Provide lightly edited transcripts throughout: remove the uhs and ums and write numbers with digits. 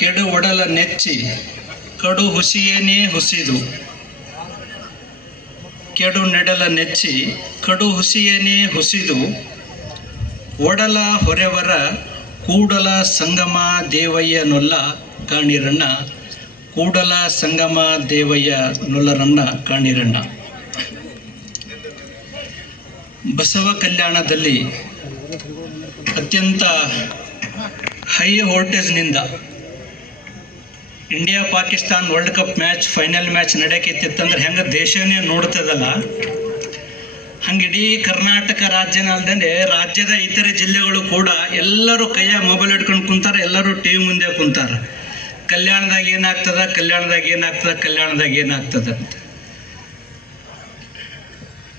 ಕೆಡು ಒಡಲ ನೆಚ್ಚಿ ಕಡು ಹುಸಿಯೇನೇ ಹುಸಿದು. ಕೆಡು ನೆಡಲ ನೆಚ್ಚಿ ಕಡು ಹುಸಿಯೇನೇ ಹುಸಿದು. ಒಡಲ ಹೊರೆವರ ಕೂಡಲ ಸಂಗಮ ದೇವಯ್ಯ ನೊಲ್ಲ ಕಾಣಿರಣ್ಣ. ಕೂಡಲ ಸಂಗಮ ದೇವಯ್ಯ ನೊಲ್ಲರನ್ನ ಕಾಣಿರಣ್ಣ. ಬಸವ ಕಲ್ಯಾಣದಲ್ಲಿ ಅತ್ಯಂತ ಹೈ ವೋಲ್ಟೇಜ್ನಿಂದ India Pakistan world cup match final match ನಡೆಯಕೈತಿತ್ತಂದ್ರೆ ಹೆಂಗೆ ದೇಶನೇ ನೋಡ್ತದಲ್ಲ, ಹಂಗೆ ಇಡೀ ಕರ್ನಾಟಕ ರಾಜ್ಯನ ಅಲ್ದೇ ರಾಜ್ಯದ ಇತರೆ ಜಿಲ್ಲೆಗಳು ಕೂಡ ಎಲ್ಲರೂ ಕೈಯಾಗ ಮೊಬೈಲ್ ಹಿಡ್ಕೊಂಡು ಕುಂತಾರೆ, ಎಲ್ಲರೂ ಟಿ ವಿ ಮುಂದೆ ಕುಂತಾರೆ. ಕಲ್ಯಾಣದಾಗ ಏನಾಗ್ತದ, ಕಲ್ಯಾಣದಾಗ ಏನಾಗ್ತದ, ಕಲ್ಯಾಣದಾಗ ಏನಾಗ್ತದ ಅಂತ.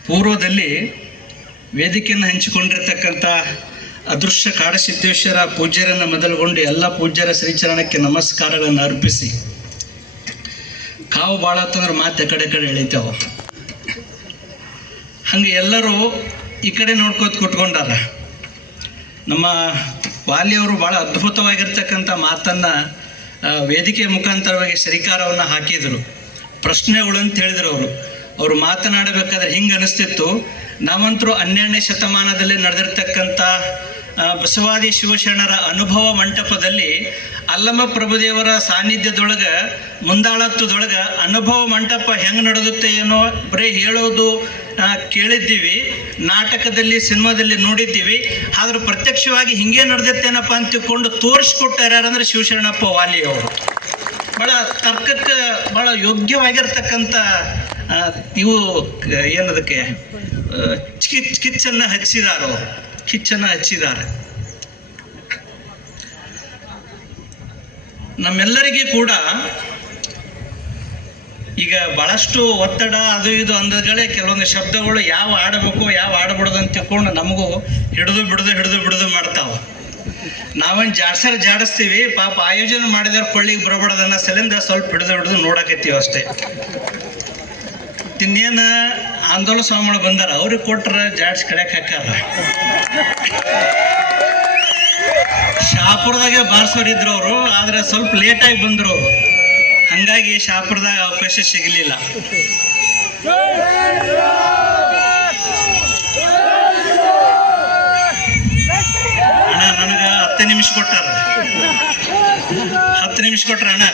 ಪೂರ್ವದಲ್ಲಿ ವೇದಿಕೆಯನ್ನು ಹಂಚಿಕೊಂಡಿರ್ತಕ್ಕಂಥ ಅದೃಶ್ಯ ಕಾಡಸಿದ್ದೇಶ್ವರ ಪೂಜ್ಯರನ್ನು ಮೊದಲುಗೊಂಡು ಎಲ್ಲ ಪೂಜ್ಯರ ಶ್ರೀಚರಣಕ್ಕೆ ನಮಸ್ಕಾರಗಳನ್ನು ಅರ್ಪಿಸಿ, ಕಾವು ಭಾಳ ಅಂತಂದ್ರೆ ಮಾತು ಕಡೆ ಎಳಿತಾವ. ಹಂಗೆ ಎಲ್ಲರೂ ಈ ಕಡೆ ನೋಡ್ಕೋತ ಕುತ್ಕೊಂಡಾರ. ನಮ್ಮ ವಾಲಿಯವರು ಭಾಳ ಅದ್ಭುತವಾಗಿರ್ತಕ್ಕಂಥ ಮಾತನ್ನು ವೇದಿಕೆ ಮುಖಾಂತರವಾಗಿ ಶ್ರೀಕಾರವನ್ನು ಹಾಕಿದರು. ಪ್ರಶ್ನೆಗಳು ಅಂತ ಹೇಳಿದರು. ಅವರು ಮಾತನಾಡಬೇಕಾದ್ರೆ ಹಿಂಗೆ ಅನಿಸ್ತಿತ್ತು, ನಾವಂತರೂ 12ನೇ ಶತಮಾನದಲ್ಲಿ ನಡೆದಿರ್ತಕ್ಕಂಥ ಬಸವಾದಿ ಶಿವಶರಣರ ಅನುಭವ ಮಂಟಪದಲ್ಲಿ ಅಲ್ಲಮ ಪ್ರಭುದೇವರ ಸಾನ್ನಿಧ್ಯದೊಳಗೆ ಮುಂದಾಳತ್ವದೊಳಗೆ ಅನುಭವ ಮಂಟಪ ಹೆಂಗೆ ನಡೆದುತ್ತೆ ಏನೋ ಬರೀ ಹೇಳೋದು ಕೇಳಿದ್ದೀವಿ, ನಾಟಕದಲ್ಲಿ ಸಿನಿಮಾದಲ್ಲಿ ನೋಡಿದ್ದೀವಿ. ಆದರೂ ಪ್ರತ್ಯಕ್ಷವಾಗಿ ಹಿಂಗೆ ನಡೆದತ್ತೇನಪ್ಪ ಅಂತ ತಿಳ್ಕೊಂಡು ತೋರಿಸ್ಕೊಟ್ಟಾರ ಯಾರಂದ್ರೆ ಶಿವಶರಣಪ್ಪ ವಾಲಿಯವರು. ಭಾಳ ತರ್ಕಕ್ಕೆ ಭಾಳ ಯೋಗ್ಯವಾಗಿರ್ತಕ್ಕಂಥ ಇವು ಏನದಕ್ಕೆ ಕಿಚ್ಚನ್ನು ಹಚ್ಚಿದಾರೋ, ಕಿಚ್ಚನ್ನು ಹಚ್ಚಿದ್ದಾರೆ. ನಮ್ಮೆಲ್ಲರಿಗೂ ಕೂಡ ಈಗ ಭಾಳಷ್ಟು ಒತ್ತಡ ಅದು ಇದು ಅಂದಗಳೇ ಕೆಲವೊಂದು ಶಬ್ದಗಳು ಯಾವ ಆಡಬೇಕು ಯಾವ ಆಡಬಾರ್ದು ಅಂತ ತಿಳ್ಕೊಂಡು ನಮಗೂ ಹಿಡಿದು ಬಿಡೋದು ಮಾಡ್ತಾವೆ. ನಾವೇನು ಜಾಡಿಸ್ತೀವಿ, ಪಾಪ ಆಯೋಜನೆ ಮಾಡಿದವ್ರು ಕೊಳ್ಳಿಗೆ ಬರಬಾರ್ದನ್ನ ಸಲಿಂದ ಸ್ವಲ್ಪ ಹಿಡಿದು ನೋಡಕತ್ತೀವಿ ಅಷ್ಟೇ. ಇನ್ನೇನು ಆಂದೋಲನ ಸ್ವಾಮಿಗಳು ಬಂದಾರ, ಅವ್ರಿಗೆ ಕೊಟ್ರೆ ಜಾಡ್ಸ್ ಕಡೆಗೆ ಹಾಕಾರ. ಶಾಪುರದಾಗೆ ಬಾರಿಸೋರಿದ್ರು ಅವರು, ಆದರೆ ಸ್ವಲ್ಪ ಲೇಟಾಗಿ ಬಂದರು ಅವರು, ಹಾಗಾಗಿ ಶಾಪುರದಾಗ ಅವಕಾಶ ಸಿಗಲಿಲ್ಲ. ಅಣ್ಣ ನನಗೆ 10 ನಿಮಿಷ ಕೊಟ್ಟಾರ, 10 ನಿಮಿಷ ಕೊಟ್ರ ಅಣ್ಣ,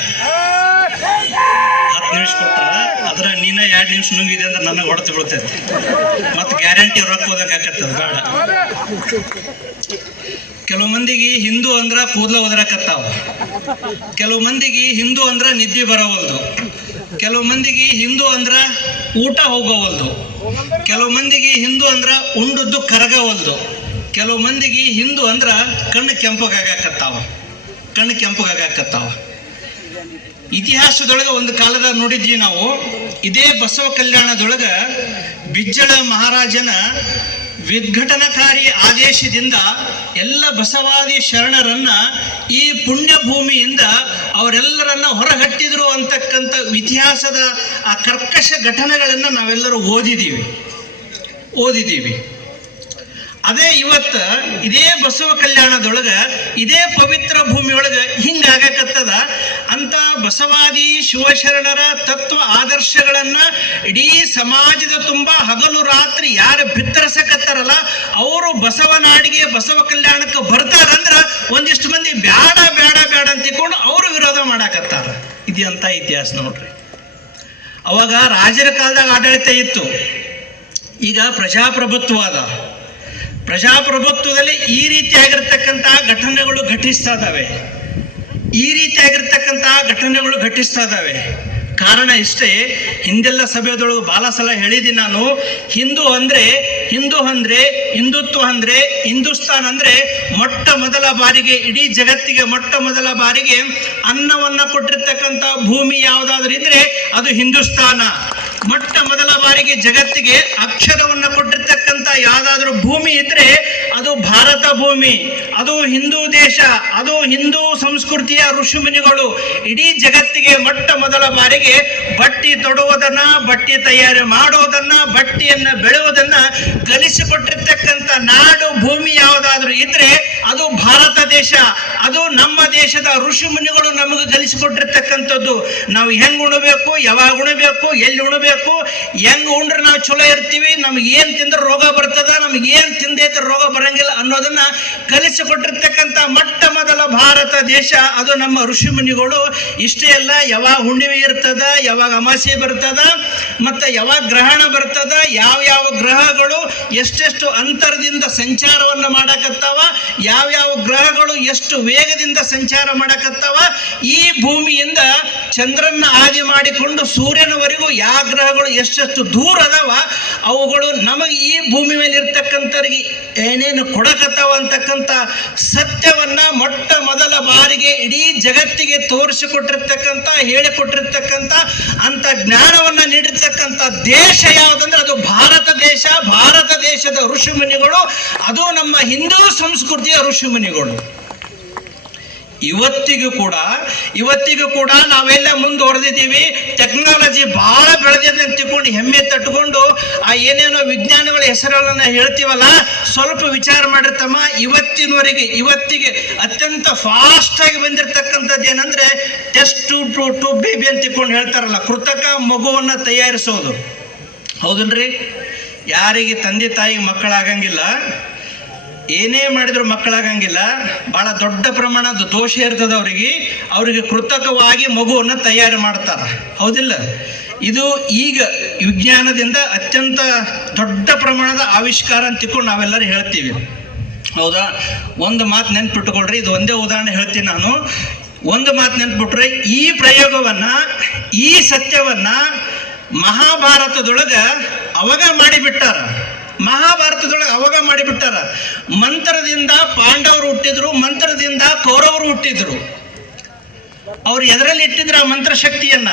10 ನಿಮಿಷ ಕೊಟ್ಟಾರ. ಅದ್ರ ನೀನ 2 ನಿಮಿಷ ನುಂಗಿದೆ ಅಂದ್ರೆ ನನಗೆ ಹೊಡೆತು ಬೀಳ್ತೈತಿ, ಮತ್ತು ಗ್ಯಾರಂಟಿ ರೊಕ್ಕ ಓದಕ್ಕಾಗತ್ತದ ಬೇಡ. ಕೆಲವು ಮಂದಿಗೆ ಹಿಂದೂ ಅಂದ್ರ ಕೂದಲ ಒದರಾಕತ್ತಾವ, ಕೆಲವು ಮಂದಿಗೆ ಹಿಂದೂ ಅಂದ್ರ ನಿದ್ದೆ ಬರೋವಲ್ದು, ಕೆಲವು ಮಂದಿಗೆ ಹಿಂದೂ ಅಂದ್ರ ಊಟ ಹೋಗೋವಲ್ದು, ಕೆಲವು ಮಂದಿಗೆ ಹಿಂದೂ ಅಂದ್ರ ಉಂಡದ್ದು ಕರಗವಲ್ದು, ಕೆಲವು ಮಂದಿಗೆ ಹಿಂದೂ ಅಂದ್ರ ಕಣ್ಣು ಕೆಂಪಗಾಗಕತ್ತಾವ. ಇತಿಹಾಸದೊಳಗೆ ಒಂದು ಕಾಲದಾಗ ನೋಡಿದ್ವಿ ನಾವು, ಇದೇ ಬಸವ ಕಲ್ಯಾಣದೊಳಗೆ ಬಿಜ್ಜಳ ಮಹಾರಾಜನ ವಿಘಟನಕಾರಿ ಆದೇಶದಿಂದ ಎಲ್ಲ ಬಸವಾದಿ ಶರಣರನ್ನ ಈ ಪುಣ್ಯ ಭೂಮಿಯಿಂದ ಅವರೆಲ್ಲರನ್ನ ಹೊರಗಟ್ಟಿದ್ರು ಅಂತಕ್ಕಂಥ ಇತಿಹಾಸದ ಆ ಕರ್ಕಶ ಘಟನೆಗಳನ್ನು ನಾವೆಲ್ಲರೂ ಓದಿದ್ದೀವಿ. ಅದೇ ಇವತ್ತು ಇದೇ ಬಸವ ಕಲ್ಯಾಣದೊಳಗೆ ಇದೇ ಪವಿತ್ರ ಭೂಮಿಯೊಳಗೆ ಹಿಂಗಾಗಕತ್ತದ ಅಂತ ಬಸವಾದಿ ಶಿವಶರಣರ ತತ್ವ ಆದರ್ಶಗಳನ್ನ ಇಡೀ ಸಮಾಜದ ತುಂಬ ಹಗಲು ರಾತ್ರಿ ಯಾರು ಬಿತ್ತರಿಸಕತ್ತಾರಲ್ಲ ಅವರು ಬಸವನಾಡಿಗೆ ಬಸವ ಕಲ್ಯಾಣಕ್ಕೆ ಬರ್ತಾರಂದ್ರ ಒಂದಿಷ್ಟು ಮಂದಿ ಬೇಡ ಅಂತ ತಿಳ್ಕೊಂಡು ಅವರು ವಿರೋಧ ಮಾಡಾಕತ್ತಾರ. ಇದು ಅಂತ ಇತಿಹಾಸ ನೋಡ್ರಿ. ಅವಾಗ ರಾಜರ ಕಾಲದಾಗ ಆಡಳಿತ ಇತ್ತು, ಈಗ ಪ್ರಜಾಪ್ರಭುತ್ವದಲ್ಲಿ ಈ ರೀತಿಯಾಗಿರ್ತಕ್ಕಂತಹ ಘಟನೆಗಳು ಘಟಿಸ್ತಾ ಇದ್ದಾವೆ. ಕಾರಣ ಇಷ್ಟೇ, ಹಿಂದೆಲ್ಲ ಸಭೆಯದೊಳಗೆ ಭಾಳ ಸಲ ಹೇಳಿದ್ದೀನಿ ನಾನು, ಹಿಂದೂ ಅಂದ್ರೆ ಹಿಂದುತ್ವ ಅಂದ್ರೆ ಹಿಂದೂಸ್ತಾನ್ ಅಂದ್ರೆ ಮೊಟ್ಟ ಮೊದಲ ಬಾರಿಗೆ ಇಡೀ ಜಗತ್ತಿಗೆ ಅನ್ನವನ್ನ ಕೊಟ್ಟಿರ್ತಕ್ಕಂಥ ಭೂಮಿ ಯಾವುದಾದ್ರೂ ಇದ್ರೆ ಅದು ಹಿಂದೂಸ್ತಾನ. ಮೊಟ್ಟ ಮೊದಲ ಬಾರಿಗೆ ಜಗತ್ತಿಗೆ ಅಕ್ಷರವನ್ನು ಕೊಟ್ಟಿರ್ತಕ್ಕಂಥ ಯಾವುದಾದ್ರೂ ಭೂಮಿ ಇದ್ರೆ ಅದು ಭಾರತ ಭೂಮಿ, ಅದು ಹಿಂದೂ ದೇಶ, ಅದು ಹಿಂದೂ ಸಂಸ್ಕೃತಿಯ ಋಷಿಮುನಿಗಳು ಇಡೀ ಜಗತ್ತಿಗೆ ಮೊಟ್ಟ ಮೊದಲ ಬಾರಿಗೆ ಬಟ್ಟಿ ತೊಡುವುದನ್ನ, ಬಟ್ಟಿ ತಯಾರಿ ಮಾಡುವುದನ್ನ, ಬಟ್ಟಿಯನ್ನ ಬೆಳೆಯುವುದನ್ನ ಕಲಿಸಿಕೊಟ್ಟಿರ್ತಕ್ಕಂಥ ನಾಡು ಭೂಮಿ ಯಾವುದಾದ್ರೂ ಇದ್ರೆ ಅದು ಭಾರತ ದೇಶ. ಅದು ನಮ್ಮ ದೇಶದ ಋಷಿಮುನಿಗಳು ನಮಗೆ ಕಲಿಸಿಕೊಟ್ಟಿರ್ತಕ್ಕಂಥದ್ದು. ನಾವು ಹೆಂಗ್ ಉಣಬೇಕು, ಯಾವಾಗ ಉಣಬೇಕು, ಎಲ್ಲಿ ಉಣಬೇಕು, ಹೆಂಗ್ ಉಂಡ್ರೆ ನಾವು ಚಲೋ ಇರ್ತೀವಿ, ನಮ್ಗೆ ಏನ್ ತಿಂದ್ರೆ ರೋಗ ಬರ್ತದ, ನಮ್ಗೆ ಏನ್ ತಿಂದೈತೆ ರೋಗ ಬರಂಗಿಲ್ಲ ಅನ್ನೋದನ್ನ ಕಲಿಸಿಕೊಟ್ಟಿರ್ತಕ್ಕಂಥ ಮೊಟ್ಟ ಮೊದಲ ಭಾರತ ದೇಶ ಅದು ನಮ್ಮ ಋಷಿಮುನಿಗಳು. ಇಷ್ಟೇ ಅಲ್ಲ, ಯಾವಾಗ ಹುಣ್ಣಿಮೆ ಇರ್ತದ, ಯಾವಾಗ ಅಮಾಸೆ ಬರ್ತದ, ಮತ್ತೆ ಯಾವಾಗ ಗ್ರಹಣ ಬರ್ತದ, ಯಾವ ಗ್ರಹಗಳು ಎಷ್ಟೆಷ್ಟು ಅಂತರದಿಂದ ಸಂಚಾರವನ್ನು ಮಾಡಕತ್ತಾವ, ಯಾವ ಗ್ರಹಗಳು ಎಷ್ಟು ವೇಗದಿಂದ ಸಂಚಾರ ಮಾಡಕತ್ತಾವ, ಈ ಭೂಮಿಯಿಂದ ಚಂದ್ರನ ಆದಿ ಮಾಡಿಕೊಂಡು ಸೂರ್ಯನವರೆಗೂ ಯಾವ ಗ್ರಹಗಳು ಎಷ್ಟೆಷ್ಟು ದೂರ ಅದಾವ, ಅವುಗಳು ನಮಗೆ ಈ ಭೂಮಿ ಮೇಲೆ ಇರ್ತಕ್ಕಂಥವ್ರಿಗೆ ಏನೇನು ಕೊಡಕತ್ತಾವ ಅಂತಕ್ಕಂಥ ಸತ್ಯವನ್ನ ಮೊಟ್ಟ ಮೊದಲ ಬಾರಿಗೆ ಇಡೀ ಜಗತ್ತಿಗೆ ತೋರಿಸಿಕೊಟ್ಟಿರ್ತಕ್ಕಂಥ, ಹೇಳಿಕೊಟ್ಟಿರ್ತಕ್ಕಂಥ ಅಂತ ಜ್ಞಾನವನ್ನ ನೀಡಿರ್ತಕ್ಕಂಥ ದೇಶ ಯಾವುದಂದ್ರೆ ಅದು ಭಾರತ ದೇಶ. ಭಾರತ ದೇಶದ ಋಷಿಮುನಿಗಳು ಅದು ನಮ್ಮ ಹಿಂದೂ ಸಂಸ್ಕೃತಿಯ ಋಷಿಮುನಿಗಳು. ಇವತ್ತಿಗೂ ಕೂಡ ನಾವೆಲ್ಲ ಮುಂದುವರೆದಿದ್ದೀವಿ. ಟೆಕ್ನಾಲಜಿ ಬಹಳ ಬೆಳೆದಿದೆ ಅಂತ ತಿಳ್ಕೊಂಡು ಹೆಮ್ಮೆ ತಟ್ಕೊಂಡು ಆ ಏನೇನೋ ವಿಜ್ಞಾನಿಗಳ ಹೆಸರುಗಳನ್ನ ಹೇಳ್ತೀವಲ್ಲ, ಸ್ವಲ್ಪ ವಿಚಾರ ಮಾಡಿರ್ತಮ್ಮ. ಇವತ್ತಿಗೆ ಅತ್ಯಂತ ಫಾಸ್ಟ್ ಆಗಿ ಬಂದಿರತಕ್ಕಂಥದ್ದು ಏನಂದ್ರೆ ಟೆಸ್ಟ್ ಟು ಬೇಬಿ ಅಂತ ತಿಳ್ಕೊಂಡು ಹೇಳ್ತಾರಲ್ಲ, ಕೃತಕ ಮಗುವನ್ನ ತಯಾರಿಸೋದು. ಹೌದಲ್ರಿ? ಯಾರಿಗೆ ತಂದೆ ತಾಯಿ ಮಕ್ಕಳಾಗಂಗಿಲ್ಲ, ಏನೇ ಮಾಡಿದ್ರು ಮಕ್ಕಳಾಗಂಗಿಲ್ಲ, ಬಹಳ ದೊಡ್ಡ ಪ್ರಮಾಣದ ದೋಷ ಇರ್ತದೆ ಅವರಿಗೆ ಕೃತಕವಾಗಿ ಮಗುವನ್ನು ತಯಾರು ಮಾಡ್ತಾರ. ಹೌದಿಲ್ಲ? ಇದು ಈಗ ವಿಜ್ಞಾನದಿಂದ ಅತ್ಯಂತ ದೊಡ್ಡ ಪ್ರಮಾಣದ ಆವಿಷ್ಕಾರ ಅಂತ ತಿಳ್ಕೊಂಡು ನಾವೆಲ್ಲರೂ ಹೇಳ್ತೀವಿ. ಹೌದಾ? ಒಂದು ಮಾತು ನೆನ್ಪಿಟ್ಟುಕೊಳ್ರಿ, ಇದು ಒಂದೇ ಉದಾಹರಣೆ ಹೇಳ್ತೀನಿ ನಾನು. ಒಂದು ಮಾತು ನೆನ್ಪಿಟ್ರೆ, ಈ ಪ್ರಯೋಗವನ್ನ, ಈ ಸತ್ಯವನ್ನ ಮಹಾಭಾರತದೊಳಗ ಅವಾಗ ಮಾಡಿಬಿಟ್ಟಾರ. ಮಂತ್ರದಿಂದ ಪಾಂಡವರು ಹುಟ್ಟಿದ್ರು, ಮಂತ್ರದಿಂದ ಕೌರವರು ಹುಟ್ಟಿದ್ರು. ಅವ್ರು ಎದರಲ್ಲಿ ಇಟ್ಟಿದ್ರು ಆ ಮಂತ್ರ ಶಕ್ತಿಯನ್ನ?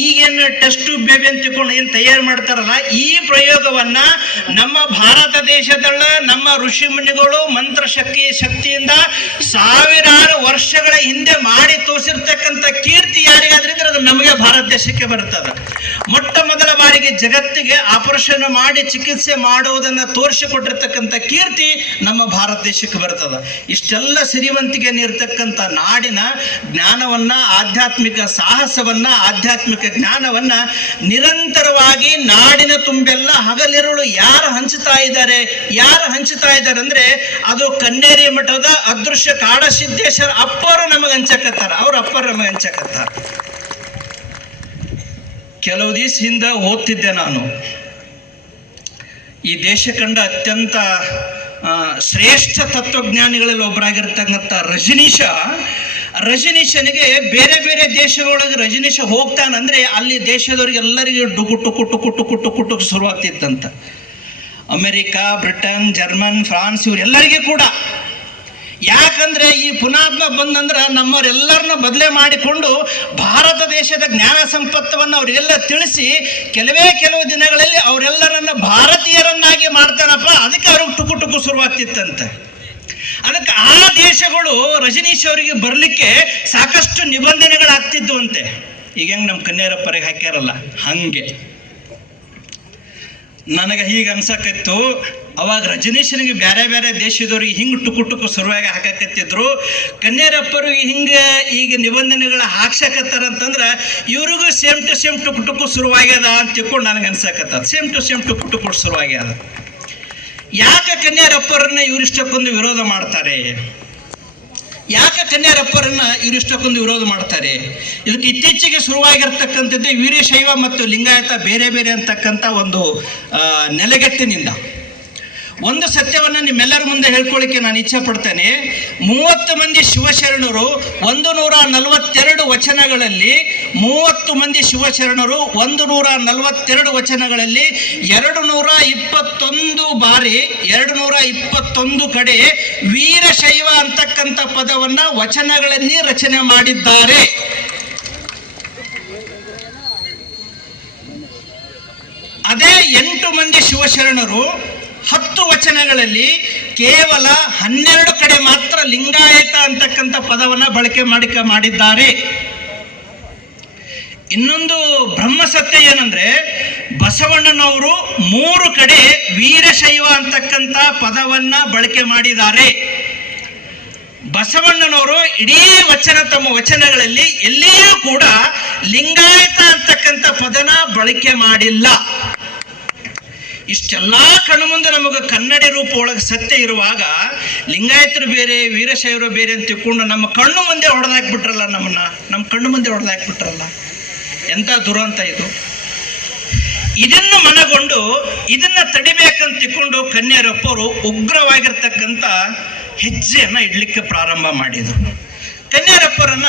ಈಗೇನು ಟೆಸ್ಟ್ ಬೇಬಿ ಅಂತ ತಿಳ್ಕೊಂಡು ಏನು ತಯಾರು ಮಾಡ್ತಾರಲ್ಲ, ಈ ಪ್ರಯೋಗವನ್ನ ನಮ್ಮ ಭಾರತ ದೇಶದಲ್ಲ ನಮ್ಮ ಋಷಿ ಮುನಿಗಳು ಮಂತ್ರ ಶಕ್ತಿಯಿಂದ ಸಾವಿರಾರು ವರ್ಷಗಳ ಹಿಂದೆ ಮಾಡಿ ತೋರಿಸಿರ್ತಕ್ಕಂಥ ಕೀರ್ತಿ ಯಾರಿಗಾದ್ರಿದ್ರೆ ಅದು ನಮಗೆ ಭಾರತ ದೇಶಕ್ಕೆ ಬರ್ತದೆ. ಮೊಟ್ಟ ಮೊದಲ ಬಾರಿಗೆ ಜಗತ್ತಿಗೆ ಆಪರೇಷನ್ ಮಾಡಿ ಚಿಕಿತ್ಸೆ ಮಾಡುವುದನ್ನು ತೋರಿಸಿಕೊಟ್ಟಿರ್ತಕ್ಕಂಥ ಕೀರ್ತಿ ನಮ್ಮ ಭಾರತ ದೇಶಕ್ಕೆ ಬರ್ತದೆ. ಇಷ್ಟೆಲ್ಲ ಸಿರಿವಂತಿಗೆ ಇರ್ತಕ್ಕಂಥ ನಾಡಿನ ಜ್ಞಾನವನ್ನ, ಆಧ್ಯಾತ್ಮಿಕ ಸಾಹಸವನ್ನ, ಆಧ್ಯಾತ್ಮಿಕ ಜ್ಞಾನವನ್ನ ನಿರಂತರವಾಗಿ ನಾಡಿನ ತುಂಬೆಲ್ಲ ಹಗಲಿರುಳು ಯಾರು ಹಂಚುತ್ತಾ ಇದ್ದಾರೆ ಅಂದ್ರೆ ಅದು ಕನ್ನೇರಿ ಮಠದ ಅದೃಶ್ಯ ಕಾಡಸಿದ್ದೇಶ್ವರ ಅಪ್ಪರು ನಮಗೆ ಹಂಚಕತ್ತಾರ. ಕೆಲವು ದಿವಸ ಹಿಂದೆ ಓದ್ತಿದ್ದೆ ನಾನು, ಈ ದೇಶ ಕಂಡ ಅತ್ಯಂತ ಶ್ರೇಷ್ಠ ತತ್ವಜ್ಞಾನಿಗಳಲ್ಲಿ ಒಬ್ಬರಾಗಿರ್ತಕ್ಕಂಥ ರಜನೀಶನಿಗೆ ಬೇರೆ ಬೇರೆ ದೇಶಗಳೊಳಗೆ ರಜನೀಶ ಹೋಗ್ತಾನಂದ್ರೆ ಅಲ್ಲಿ ದೇಶದವ್ರಿಗೆ ಎಲ್ಲರಿಗೂ ಟುಕು ಶುರುವಾಗ್ತಿತ್ತಂತ. ಅಮೆರಿಕಾ, ಬ್ರಿಟನ್, ಜರ್ಮನ್, ಫ್ರಾನ್ಸ್ ಇವರೆಲ್ಲರಿಗೂ ಕೂಡ. ಯಾಕಂದ್ರೆ ಈ ಪುನಾತ್ಮ ಬಂದಂದ್ರೆ ನಮ್ಮವರೆಲ್ಲರನ್ನ ಬದಲೇ ಮಾಡಿಕೊಂಡು ಭಾರತ ದೇಶದ ಜ್ಞಾನ ಸಂಪತ್ತವನ್ನು ಅವರಿಗೆಲ್ಲ ತಿಳಿಸಿ ಕೆಲವು ದಿನಗಳಲ್ಲಿ ಅವರೆಲ್ಲರನ್ನ ಭಾರತೀಯರನ್ನಾಗಿ ಮಾಡ್ತಾನಪ್ಪ. ಅದಕ್ಕೆ ಅವ್ರಿಗೆ ಟುಕು ಶುರುವಾಗ್ತಿತ್ತಂತೆ. ಅದಕ್ಕೆ ಆ ದೇಶಗಳು ರಜನೀಶ್ ಅವರಿಗೆ ಬರಲಿಕ್ಕೆ ಸಾಕಷ್ಟು ನಿಬಂಧನೆಗಳಾಗ್ತಿದ್ವಂತೆ. ಈಗ ಹೆಂಗೆ ನಮ್ಮ ಕನ್ಯಾರಪ್ಪರಿಗೆ ಹಾಕ್ಯಾರಲ್ಲ ಹಂಗೆ ನನಗೆ ಹೀಗೆ ಅನ್ಸಕತ್ತು. ಅವಾಗ ರಜನೀಶನಿಗೆ ಬೇರೆ ಬೇರೆ ದೇಶದವ್ರಿಗೆ ಹಿಂಗೆ ಟುಕು ಶುರುವಾಗಿ ಹಾಕಕತ್ತಿದ್ರು. ಕನ್ಯಾರಪ್ಪರು ಹಿಂಗೆ ಈಗ ನಿಬಂಧನೆಗಳ ಹಾಕ್ಸಕತ್ತಾರಂತಂದ್ರೆ ಇವ್ರಿಗೂ ಸೇಮ್ ಟು ಸೇಮ್ ಟುಕು ಶುರುವಾಗ್ಯದ ಅಂತ ತಿಳ್ಕೊಂಡು ನನಗೆ ಅನ್ಸಕತ್ತ. ಸೇಮ್ ಟು ಸೇಮ್ ಟುಕು ಶುರುವಾಗ್ಯದ. ಯಾಕೆ ಕನ್ಯಾರಪ್ಪರನ್ನ ಇವರಿಷ್ಟಕ್ಕೊಂದು ವಿರೋಧ ಮಾಡ್ತಾರೆ? ಇದಕ್ಕೆ ಇತ್ತೀಚೆಗೆ ಶುರುವಾಗಿರ್ತಕ್ಕಂಥದ್ದೇ ವೀರಶೈವ ಮತ್ತು ಲಿಂಗಾಯತ ಬೇರೆ ಬೇರೆ ಅಂತಕ್ಕಂಥ ಒಂದು ನೆಲೆಗಟ್ಟಿನಿಂದ. ಒಂದು ಸತ್ಯವನ್ನು ನಿಮ್ಮೆಲ್ಲರ ಮುಂದೆ ಹೇಳ್ಕೊಳ್ಳಿಕ್ಕೆ ನಾನು ಇಚ್ಛೆ ಪಡ್ತೇನೆ. 30 ಮಂದಿ ಶಿವಶರಣರು 142 ವಚನಗಳಲ್ಲಿ 30 ಮಂದಿ ಶಿವಶರಣರು 142 ವಚನಗಳಲ್ಲಿ 221 ಬಾರಿ 221 ಕಡೆ ವೀರಶೈವ ಅಂತಕ್ಕಂಥ ಪದವನ್ನ ವಚನಗಳಲ್ಲಿ ರಚನೆ ಮಾಡಿದ್ದಾರೆ. ಅದೇ 8 ಮಂದಿ ಶಿವಶರಣರು 10 ವಚನಗಳಲ್ಲಿ ಕೇವಲ 12 ಕಡೆ ಮಾತ್ರ ಲಿಂಗಾಯತ ಅಂತಕ್ಕಂಥ ಪದವನ್ನ ಬಳಕೆ ಮಾಡಿದ್ದಾರೆ. ಇನ್ನೊಂದು ಬ್ರಹ್ಮಸತ್ಯ ಏನಂದ್ರೆ ಬಸವಣ್ಣನವರು 3 ಕಡೆ ವೀರಶೈವ ಅಂತಕ್ಕಂಥ ಪದವನ್ನ ಬಳಕೆ ಮಾಡಿದ್ದಾರೆ. ಬಸವಣ್ಣನವರು ಇಡೀ ತಮ್ಮ ವಚನಗಳಲ್ಲಿ ಎಲ್ಲಿಯೂ ಕೂಡ ಲಿಂಗಾಯತ ಅಂತಕ್ಕಂಥ ಪದನ ಬಳಕೆ ಮಾಡಿಲ್ಲ. ಇಷ್ಟೆಲ್ಲಾ ಕಣ್ಮುಂದೆ ನಮಗೆ ಕನ್ನಡಿ ರೂಪ ಒಳಗೆ ಸತ್ಯ ಇರುವಾಗ ಲಿಂಗಾಯತರು ಬೇರೆ ವೀರಶೈವರು ಬೇರೆ ಅಂತ ತಿಳ್ಕೊಂಡು ನಮ್ಮ ಕಣ್ಣು ಮುಂದೆ ಹೊಡೆದಾಕ್ಬಿಟ್ರಲ್ಲ, ನಮ್ಮ ಕಣ್ಣು ಮುಂದೆ ಹೊಡೆದಾಕ್ಬಿಟ್ರಲ್ಲ. ಎಂಥ ದುರಂತ ಇದು. ಇದನ್ನು ಮನಗೊಂಡು ಇದನ್ನ ತಡಿಬೇಕಂತ ತಿಳ್ಕೊಂಡು ಕನ್ಯಾರಪ್ಪರು ಉಗ್ರವಾಗಿರ್ತಕ್ಕಂಥ ಹೆಜ್ಜೆಯನ್ನ ಇಡ್ಲಿಕ್ಕೆ ಪ್ರಾರಂಭ ಮಾಡಿದರು. ಕನ್ಯಾರಪ್ಪರನ್ನ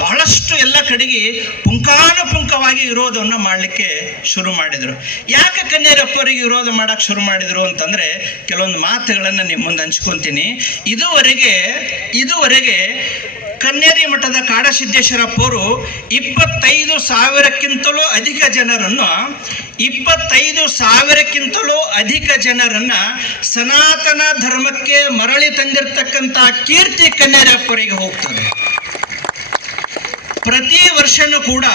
ಬಹಳಷ್ಟು ಎಲ್ಲ ಕಡೆಗೆ ಪುಂಖಾನುಪುಂಖವಾಗಿ ವಿರೋಧವನ್ನು ಮಾಡಲಿಕ್ಕೆ ಶುರು ಮಾಡಿದರು. ಯಾಕೆ ಕನ್ಯಾರಪ್ಪರಿಗೆ ವಿರೋಧ ಮಾಡಕ್ಕೆ ಶುರು ಮಾಡಿದರು ಅಂತಂದ್ರೆ ಕೆಲವೊಂದು ಮಾತುಗಳನ್ನು ನಿಮ್ಮ ಮುಂದೆ ಹಂಚ್ಕೊಂತೀನಿ. ಇದುವರೆಗೆ ಕನ್ನೇರಿ ಮಠದ ಕಾಡಸಿದ್ದೇಶ್ವರಪ್ಪರು 25,000ಕ್ಕಿಂತಲೂ ಅಧಿಕ ಜನರನ್ನ ಸನಾತನ ಧರ್ಮಕ್ಕೆ ಮರಳಿ ತಂದಿರತಕ್ಕಂಥ ಕೀರ್ತಿ ಕನ್ನೇರಪ್ಪರಿಗೆ ಹೋಗ್ತದೆ. ಪ್ರತಿ ವರ್ಷನೂ ಕೂಡ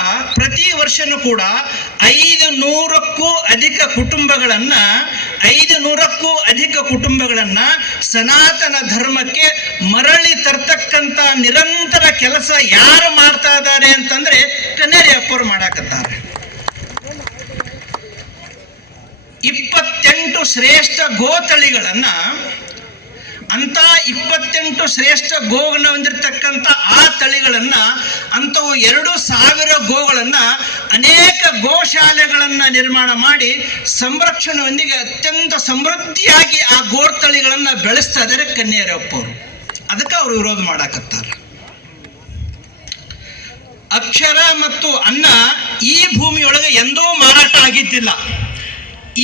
500ಕ್ಕೂ ಅಧಿಕ ಕುಟುಂಬಗಳನ್ನ ಸನಾತನ ಧರ್ಮಕ್ಕೆ ಮರಳಿ ತರ್ತಕ್ಕಂಥ ನಿರಂತರ ಕೆಲಸ ಯಾರು ಮಾಡ್ತಾ ಇದ್ದಾರೆ ಅಂತಂದ್ರೆ ಕನ್ನೇರಿಯಪ್ಪರು ಮಾಡಾಕತ್ತಾರೆ. 28 ಶ್ರೇಷ್ಠ ಗೋತಳಿಗಳನ್ನ ಅಂತ 28 ಶ್ರೇಷ್ಠ ಗೋವನ್ನು ಹೊಂದಿರತಕ್ಕಂಥ ಆ ತಳಿಗಳನ್ನ ಅಂಥವು 2,000 ಗೋಗಳನ್ನ ಅನೇಕ ಗೋಶಾಲೆಗಳನ್ನ ನಿರ್ಮಾಣ ಮಾಡಿ ಸಂರಕ್ಷಣೆಯೊಂದಿಗೆ ಅತ್ಯಂತ ಸಮೃದ್ಧಿಯಾಗಿ ಆ ಗೋತಳಿಗಳನ್ನ ಬೆಳೆಸ್ತಾ ಇದ್ದಾರೆ ಕನ್ನೇರಪ್ಪರು. ಅದಕ್ಕೆ ಅವರು ವಿರೋಧ ಮಾಡಾಕತ್ತಾರೆ. ಅಕ್ಷರ ಮತ್ತು ಅನ್ನ ಈ ಭೂಮಿಯೊಳಗೆ ಎಂದೂ ಮಾರಾಟ ಆಗಿದ್ದಿಲ್ಲ.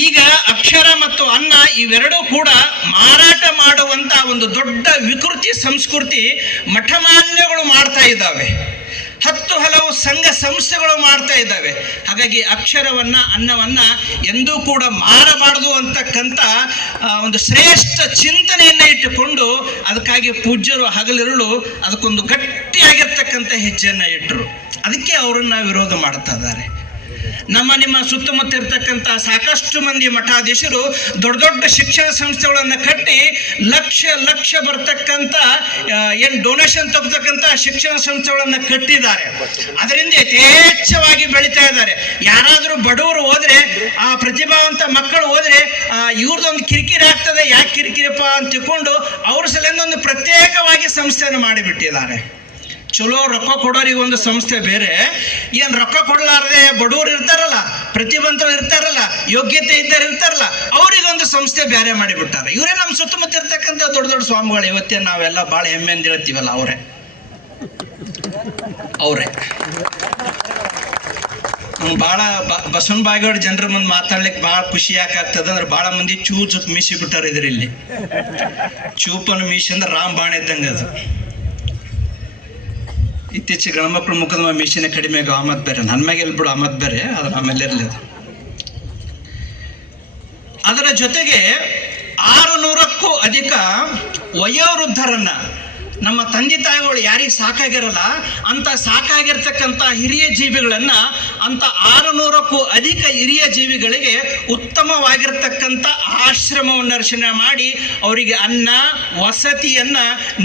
ಈಗ ಅಕ್ಷರ ಮತ್ತು ಅನ್ನ ಇವೆರಡೂ ಕೂಡ ಮಾರಾಟ ಮಾಡುವಂತ ಒಂದು ದೊಡ್ಡ ವಿಕೃತಿ ಸಂಸ್ಕೃತಿ ಮಠಮಾನ್ಯಗಳು ಮಾಡ್ತಾ ಇದ್ದಾವೆ. ಹಲವು ಸಂಘ ಸಂಸ್ಥೆಗಳು ಮಾಡ್ತಾ ಇದ್ದಾವೆ. ಹಾಗಾಗಿ ಅನ್ನವನ್ನ ಎಂದೂ ಕೂಡ ಮಾರಬಾರದು ಅಂತಕ್ಕಂಥ ಒಂದು ಶ್ರೇಷ್ಠ ಚಿಂತನೆಯನ್ನ ಇಟ್ಟುಕೊಂಡು ಅದಕ್ಕಾಗಿ ಪೂಜ್ಯರು ಹಗಲಿರುಳು ಅದಕ್ಕೊಂದು ಗಟ್ಟಿಯಾಗಿರ್ತಕ್ಕಂಥ ಹೆಜ್ಜೆಯನ್ನ ಇಟ್ಟರು. ಅದಕ್ಕೆ ಅವರನ್ನ ವಿರೋಧ ಮಾಡ್ತಾ ಇದ್ದಾರೆ. ನಿಮ್ಮ ಸುತ್ತಮುತ್ತ ಇರ್ತಕ್ಕಂಥ ಸಾಕಷ್ಟು ಮಂದಿ ಮಠಾಧೀಶರು ದೊಡ್ಡ ಶಿಕ್ಷಣ ಸಂಸ್ಥೆಗಳನ್ನು ಕಟ್ಟಿ ಲಕ್ಷ ಬರ್ತಕ್ಕಂಥ ಡೊನೇಷನ್ ತಗೋತಕ್ಕಂಥ ಶಿಕ್ಷಣ ಸಂಸ್ಥೆಗಳನ್ನು ಕಟ್ಟಿದ್ದಾರೆ. ಅದರಿಂದ ಯಥೇಚ್ಛವಾಗಿ ಬೆಳೀತಾ ಇದ್ದಾರೆ. ಯಾರಾದರೂ ಬಡವರು ಹೋದ್ರೆ, ಆ ಪ್ರತಿಭಾವಂತ ಮಕ್ಕಳು ಹೋದ್ರೆ ಇವ್ರದೊಂದು ಕಿರಿಕಿರಿ ಆಗ್ತದೆ, ಯಾಕೆ ಕಿರಿಕಿರಿಪ್ಪ ಅಂತ ತಿಳ್ಕೊಂಡು ಅವ್ರ ಸಲಿಂದ ಒಂದು ಪ್ರತ್ಯೇಕವಾಗಿ ಸಂಸ್ಥೆಯನ್ನು ಮಾಡಿಬಿಟ್ಟಿದ್ದಾರೆ. ಚಲೋ ರೊಕ್ಕ ಕೊಡೋರಿಗೆ ಒಂದು ಸಂಸ್ಥೆ ಬೇರೆ, ಏನು ರೊಕ್ಕ ಕೊಡಲಾರದೆ ಬಡವರು ಇರ್ತಾರಲ್ಲ, ಪ್ರತಿಭಾವಂತರು ಇರ್ತಾರಲ್ಲ, ಯೋಗ್ಯತೆ ಇದ್ದಾರೆ ಇರ್ತಾರಲ್ಲ, ಅವರಿಗೊಂದು ಸಂಸ್ಥೆ ಬೇರೆ ಮಾಡಿಬಿಟ್ಟಾರೆ. ಇವರೇ ನಮ್ಮ ಸುತ್ತಮುತ್ತ ಇರ್ತಕ್ಕಂಥ ದೊಡ್ಡ ಸ್ವಾಮಿಗಳು. ಇವತ್ತೇ ನಾವೆಲ್ಲ ಭಾಳ ಹೆಮ್ಮೆಯಿಂದ ಹೇಳ್ತೀವಲ್ಲ, ಅವರೇ ನಂಗೆ ಭಾಳ ಬಸವನ ಬಾಗೇವಾಡಿ ಜನರ ಮುಂದೆ ಮಾತಾಡ್ಲಿಕ್ಕೆ ಭಾಳ ಖುಷಿ ಯಾಕಾಗ್ತದೆ ಅಂದ್ರೆ, ಭಾಳ ಮಂದಿ ಚೂಪ್ ಮೀಸಿ ಬಿಟ್ಟಾರೆ. ಇದರಲ್ಲಿ ಚೂಪನ್ನು ಮೀಸಿ ಅಂದ್ರೆ ರಾಮ್ ಇದ್ದಂಗೆ ಅದು. ಇತ್ತೀಚೆಗೆ ಗಣಮಕ್ಕಳು ಮುಖದ ಮೀಸಿನ ಕಡಿಮೆ ಆಮದ್ ಬೇರೆ, ನನ್ನ ಮ್ಯಾಗೆ ಬಿಡು ಆಮದ್ ಬೇರೆ, ಅದು ಆಮೇಲೆ ಇರಲಿ. ಅದು ಅದರ ಜೊತೆಗೆ 600ಕ್ಕೂ ಅಧಿಕ ವಯೋವೃದ್ಧರನ್ನ, ನಮ್ಮ ತಂದೆ ತಾಯಿಗಳು ಯಾರಿಗೆ ಸಾಕಾಗಿರಲ್ಲ ಅಂತ ಸಾಕಾಗಿರ್ತಕ್ಕಂಥ ಹಿರಿಯ ಜೀವಿಗಳನ್ನ, ಅಂತ 600ಕ್ಕೂ ಅಧಿಕ ಹಿರಿಯ ಜೀವಿಗಳಿಗೆ ಉತ್ತಮವಾಗಿರ್ತಕ್ಕಂಥ ಆಶ್ರಮವನ್ನು ರಚನೆ ಮಾಡಿ ಅವರಿಗೆ ಅನ್ನ ವಸತಿಯನ್ನ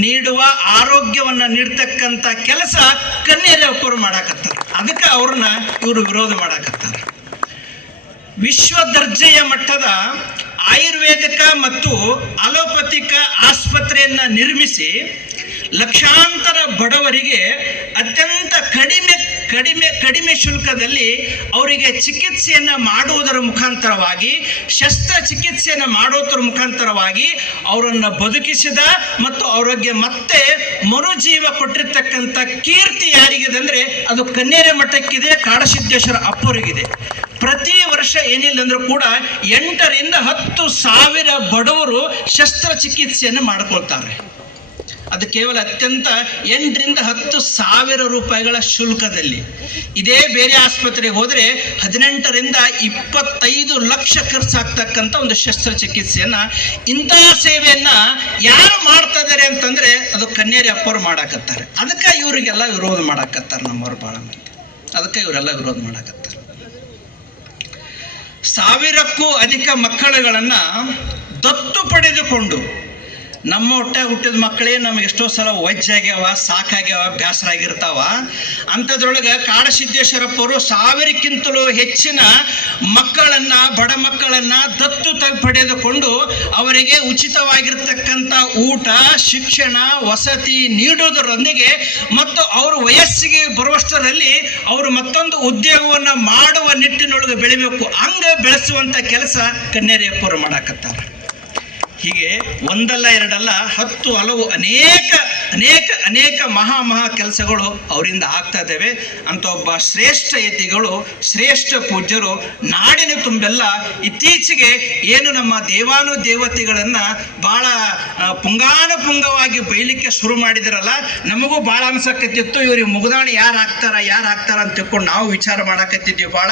ನೀಡುವ, ಆರೋಗ್ಯವನ್ನ ನೀಡ್ತಕ್ಕಂಥ ಕೆಲಸ ಕನ್ನೇರಪ್ಪರು ಮಾಡಾಕತ್ತಾರೆ. ಅದಕ್ಕೆ ಅವ್ರನ್ನ ಇವರು ವಿರೋಧ ಮಾಡಾಕತ್ತಾರೆ. ವಿಶ್ವ ದರ್ಜೆಯ ಮಟ್ಟದ ಆಯುರ್ವೇದಿಕ ಮತ್ತು ಅಲೋಪತಿಕ ಆಸ್ಪತ್ರೆಯನ್ನ ನಿರ್ಮಿಸಿ ಲಕ್ಷಾಂತರ ಬಡವರಿಗೆ ಅತ್ಯಂತ ಕಡಿಮೆ ಶುಲ್ಕದಲ್ಲಿ ಅವರಿಗೆ ಚಿಕಿತ್ಸೆಯನ್ನು ಮಾಡುವುದರ ಮುಖಾಂತರವಾಗಿ, ಶಸ್ತ್ರಚಿಕಿತ್ಸೆಯನ್ನು ಮಾಡುವುದರ ಮುಖಾಂತರವಾಗಿ ಅವರನ್ನು ಬದುಕಿಸಿದ ಮತ್ತು ಅವರಿಗೆ ಮತ್ತೆ ಮರುಜೀವ ಕೊಟ್ಟಿರ್ತಕ್ಕಂಥ ಕೀರ್ತಿ ಯಾರಿಗಿದೆ ಅಂದರೆ ಅದು ಕನ್ನೇರಿ ಮಠಕ್ಕಿದೆ, ಕಾಡಸಿದ್ದೇಶ್ವರ ಅಪ್ಪರಿಗಿದೆ. ಪ್ರತಿ ವರ್ಷ ಏನಿಲ್ಲ ಅಂದ್ರೂ ಕೂಡ 8 ರಿಂದ 10 ಸಾವಿರ ಬಡವರು ಶಸ್ತ್ರಚಿಕಿತ್ಸೆಯನ್ನು ಮಾಡ್ಕೊಳ್ತಾರೆ. ಅದು ಕೇವಲ ಅತ್ಯಂತ 8ರಿಂದ 10,000 ರೂಪಾಯಿಗಳ ಶುಲ್ಕದಲ್ಲಿ. ಇದೇ ಬೇರೆ ಆಸ್ಪತ್ರೆಗೆ ಹೋದರೆ 18ರಿಂದ 25 ಲಕ್ಷ ಖರ್ಚಾಗ್ತಕ್ಕಂಥ ಒಂದು ಶಸ್ತ್ರಚಿಕಿತ್ಸೆಯನ್ನ, ಇಂತಹ ಸೇವೆಯನ್ನ ಯಾರು ಮಾಡ್ತಾ ಇದ್ದಾರೆ ಅಂತಂದ್ರೆ ಅದು ಕನ್ನೇರಿ ಅಪ್ಪರು ಮಾಡಾಕತ್ತಾರೆ. ಅದಕ್ಕೆ ಇವರಿಗೆಲ್ಲ ವಿರೋಧ ಮಾಡಾಕತ್ತಾರೆ ನಮ್ಮವ್ರು ಭಾಳ ಮಂದಿ. ಅದಕ್ಕೆ ಇವರೆಲ್ಲ ವಿರೋಧ ಮಾಡಾಕತ್ತಾರೆ. 1000ಕ್ಕೂ ಅಧಿಕ ಮಕ್ಕಳುಗಳನ್ನ ದತ್ತು ಪಡೆದುಕೊಂಡು, ನಮ್ಮ ಹೊಟ್ಟೆ ಹುಟ್ಟಿದ ಮಕ್ಕಳೇ ನಮ್ಗೆ ಎಷ್ಟೋ ಸಲ ವಜ್ಜಾಗ್ಯಾವ, ಸಾಕಾಗ್ಯಾವ, ಬೇಸರಾಗಿರ್ತಾವ. ಅಂಥದ್ರೊಳಗೆ ಕಾಡಸಿದ್ದೇಶ್ವರಪ್ಪರು 1000ಕ್ಕಿಂತಲೂ ಹೆಚ್ಚಿನ ಮಕ್ಕಳನ್ನ, ಬಡ ಮಕ್ಕಳನ್ನ ದತ್ತು ಪಡೆದುಕೊಂಡು ಅವರಿಗೆ ಉಚಿತವಾಗಿರ್ತಕ್ಕಂಥ ಊಟ, ಶಿಕ್ಷಣ, ವಸತಿ ನೀಡುವುದರೊಂದಿಗೆ ಮತ್ತು ಅವರು ವಯಸ್ಸಿಗೆ ಬರುವಷ್ಟರಲ್ಲಿ ಅವರು ಮತ್ತೊಂದು ಉದ್ಯೋಗವನ್ನು ಮಾಡುವ ನಿಟ್ಟಿನೊಳಗೆ ಬೆಳಿಬೇಕು, ಹಂಗೆ ಬೆಳೆಸುವಂಥ ಕೆಲಸ ಕನ್ನೇರಿ ಅಪ್ಪರು ಮಾಡಾಕತ್ತಾರೆ. ಹೀಗೆ ಒಂದಲ್ಲ ಎರಡಲ್ಲ 10 ಹಲವು ಅನೇಕ ಮಹಾ ಕೆಲಸಗಳು ಅವರಿಂದ ಆಗ್ತಾ ಇದ್ದಾವೆ ಅಂತ ಒಬ್ಬ ಶ್ರೇಷ್ಠ ಯತಿಗಳು, ಶ್ರೇಷ್ಠ ಪೂಜ್ಯರು ನಾಡಿನ ತುಂಬೆಲ್ಲ ಇತ್ತೀಚೆಗೆ ಏನು ನಮ್ಮ ದೇವಾನುದೇವತೆಗಳನ್ನು ಭಾಳ ಪುಂಗಾನುಪುಂಗವಾಗಿ ಬೈಲಿಕ್ಕೆ ಶುರು ಮಾಡಿದಿರಲ್ಲ, ನಮಗೂ ಭಾಳ ಅನ್ಸಕತ್ತಿತ್ತು ಇವ್ರಿಗೆ ಮುಗ್ದಾಣಿ ಯಾರು ಹಾಕ್ತಾರ ಅಂತ ತಿಳ್ಕೊಂಡು ನಾವು ವಿಚಾರ ಮಾಡಾಕತ್ತಿದ್ವಿ ಭಾಳ.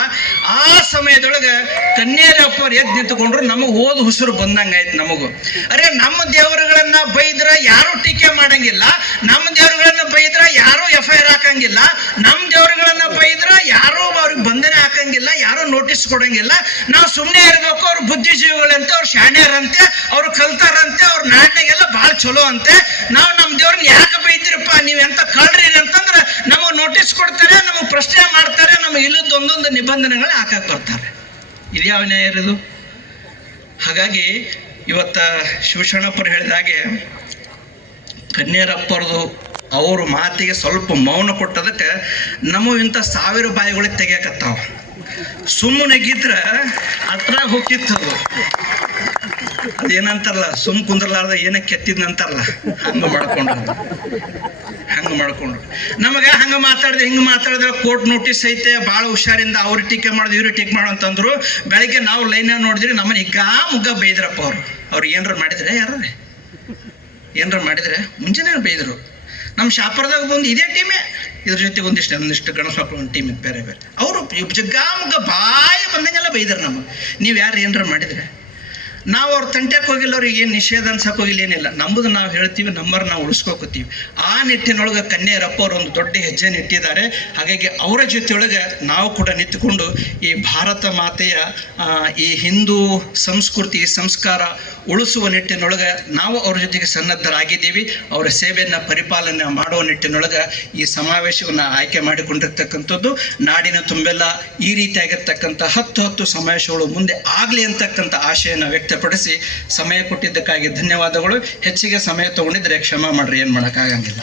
ಆ ಸಮಯದೊಳಗೆ ಕನ್ನೇರಿ ಅಪ್ಪರು ಎದ್ದು ನಿಂತುಕೊಂಡ್ರು, ನಮಗೆ ಓದು ಹುಸುರು ಬಂದಂಗಾಯ್ತು ನಮಗೂ. ಅರೆ, ನಮ್ಮ ದೇವರುಗಳನ್ನ ಬೈದ್ರ ಯಾರು ಟೀಕೆ ಮಾಡಂಗಿಲ್ಲ, ನಮ್ಮ ದೇವರುಗಳನ್ನ ಬೈದ್ರ ಯಾರು FIR ಹಾಕಂಗಿಲ್ಲ, ನಮ್ಮ ದೇವರುಗಳನ್ನ ಬೈದ್ರ ಯಾರು ಅವ್ರಿಗೆ ಬಂಧನ ಹಾಕಂಗಿಲ್ಲ, ಯಾರು ನೋಟಿಸ್ ಕೊಡಂಗಿಲ್ಲ. ನಾವು ಸುಮ್ಮನೆ ಇರಬೇಕು, ಅವ್ರು ಬುದ್ಧಿಜೀವಿಗಳಂತೆ, ಅವ್ರು ಶಾಣ್ಯರಂತೆ, ಅವ್ರು ಕಲ್ತಾರಂತೆ, ಅವ್ರ ನಾಡಿನಾಗೆಲ್ಲ ಭಾಳ ಚಲೋ ಅಂತೆ. ನಾವು ನಮ್ಮ ದೇವ್ರನ್ನ ಯಾಕೆ ಬೈತಿರಪ್ಪ, ನೀವೆಂತ ಕಳ್ರಿ ಅಂತಂದ್ರೆ ನಮಗೆ ನೋಟಿಸ್ ಕೊಡ್ತಾರೆ, ನಮಗೆ ಪ್ರಶ್ನೆ ಮಾಡ್ತಾರೆ, ನಮಗೆ ಇಲ್ಲದ ಒಂದೊಂದು ನಿಬಂಧನೆಗಳು ಹಾಕಕ್ಕೆ ಬರ್ತಾರೆ. ಇದು ಯಾವ ನ್ಯಾಯ ಇರೋದು? ಹಾಗಾಗಿ ಇವತ್ತ ಶಿವಶರಣಪ್ಪರು ಹೇಳಿದ ಹಾಗೆ ಕನ್ನೇರಪ್ಪರದು ಅವ್ರ ಮಾತಿಗೆ ಸ್ವಲ್ಪ ಮೌನ ಕೊಟ್ಟದಕ್ಕೆ ನಮಗೂ ಇಂಥ 1000 ಬಾಯಿಗಳಿಗೆ ತೆಗಿಯಕತ್ತಾವ. ಸುಮ್ಮನೆಗಿದ್ರ ಅತ್ರಾಗ ಹೋಗಿತ್ತು. ಅದೇನಂತಾರಲ್ಲ, ಸುಮ್ ಕುಂದ್ರಲಾರ್ದ ಏನಕ್ಕೆ ಕೆತ್ತಿದ್ನಂತಾರಲ್ಲ, ಹಂಗೆ ಮಾಡ್ಕೊಂಡು ನಮಗೆ ಹಂಗೆ ಮಾತಾಡಿದ್ರೆ ಹಿಂಗೆ ಮಾತಾಡಿದ್ರೆ ಕೋರ್ಟ್ ನೋಟಿಸ್ ಐತೆ, ಭಾಳ ಹುಷಾರಿಂದ ಅವ್ರು ಟೀಕೆ ಮಾಡೋದು ಇವ್ರು ಟೀಕೆ ಮಾಡೋ ಅಂತಂದ್ರು. ಬೆಳಗ್ಗೆ ನಾವು ಲೈನ್ ನೋಡಿದ್ರಿ ನಮ್ಮನ್ನ ಮುಗ್ಗ ಬೈದ್ರಪ್ಪ ಅವ್ರು ಏನಾರ ಮಾಡಿದ್ರೆ, ಏನಾರ ಮಾಡಿದ್ರೆ ಮುಂಚೆನೇ ಬೈದರು. ನಮ್ಮ ಶಾಪುರದಾಗ ಬಂದು ಇದೇ ಟೀಮೇ, ಇದ್ರ ಜೊತೆಗೆ ಒಂದಿಷ್ಟು ಗಣಸ ಮಕ್ಕಳು ಒಂದು ಟೀಮ್ ಇತ್ತು ಬೇರೆ ಅವರು ಜಗ್ಗಾಮುಗ್ಗ ಬಾಯಿ ಬಂದಂಗೆಲ್ಲ ಬೈದರು ನಮಗೆ. ನೀವು ಯಾರು ಏನಾರ ಮಾಡಿದ್ರೆ ನಾವು ಅವ್ರ ತಂಟೆಗೆ ಹೋಗಿಲ್ಲ, ಅವ್ರಿಗೆ ಏನು ನಿಷೇಧ ಅನ್ಸಕ್ಕೆ ಹೋಗಿಲ್ಲ, ಏನಿಲ್ಲ. ನಮ್ಮದು ನಾವು ಹೇಳ್ತೀವಿ, ನಂಬರ್ ನಾವು ಉಳಿಸ್ಕೋತೀವಿ. ಆ ನಿಟ್ಟಿನೊಳಗೆ ಕನ್ನೇರಪ್ಪ ಅವರು ಒಂದು ದೊಡ್ಡ ಹೆಜ್ಜೆ ನಿಟ್ಟಿದ್ದಾರೆ. ಹಾಗಾಗಿ ಅವರ ಜೊತೆಯೊಳಗೆ ನಾವು ಕೂಡ ನಿಂತುಕೊಂಡು ಈ ಭಾರತ ಮಾತೆಯ ಈ ಹಿಂದೂ ಸಂಸ್ಕೃತಿ ಸಂಸ್ಕಾರ ಉಳಿಸುವ ನಿಟ್ಟಿನೊಳಗೆ ನಾವು ಅವ್ರ ಜೊತೆಗೆ ಸನ್ನದ್ಧರಾಗಿದ್ದೀವಿ. ಅವರ ಸೇವೆಯನ್ನು ಪರಿಪಾಲನೆ ಮಾಡುವ ನಿಟ್ಟಿನೊಳಗೆ ಈ ಸಮಾವೇಶವನ್ನು ಆಯ್ಕೆ ಮಾಡಿಕೊಂಡಿರ್ತಕ್ಕಂಥದ್ದು. ನಾಡಿನ ತುಂಬೆಲ್ಲ ಈ ರೀತಿಯಾಗಿರ್ತಕ್ಕಂಥ 10 ಸಮಾವೇಶಗಳು ಮುಂದೆ ಆಗಲಿ ಅಂತಕ್ಕಂಥ ಆಶೆಯನ್ನು ವ್ಯಕ್ತಪಡಿಸಿ ಸಮಯ ಕೊಟ್ಟಿದ್ದಕ್ಕಾಗಿ ಧನ್ಯವಾದಗಳು. ಹೆಚ್ಚಿಗೆ ಸಮಯ ತಗೊಂಡಿದ್ರೆ ಕ್ಷಮಾ ಮಾಡ್ರಿ, ಏನು ಮಾಡೋಕ್ಕಾಗಂಗಿಲ್ಲ.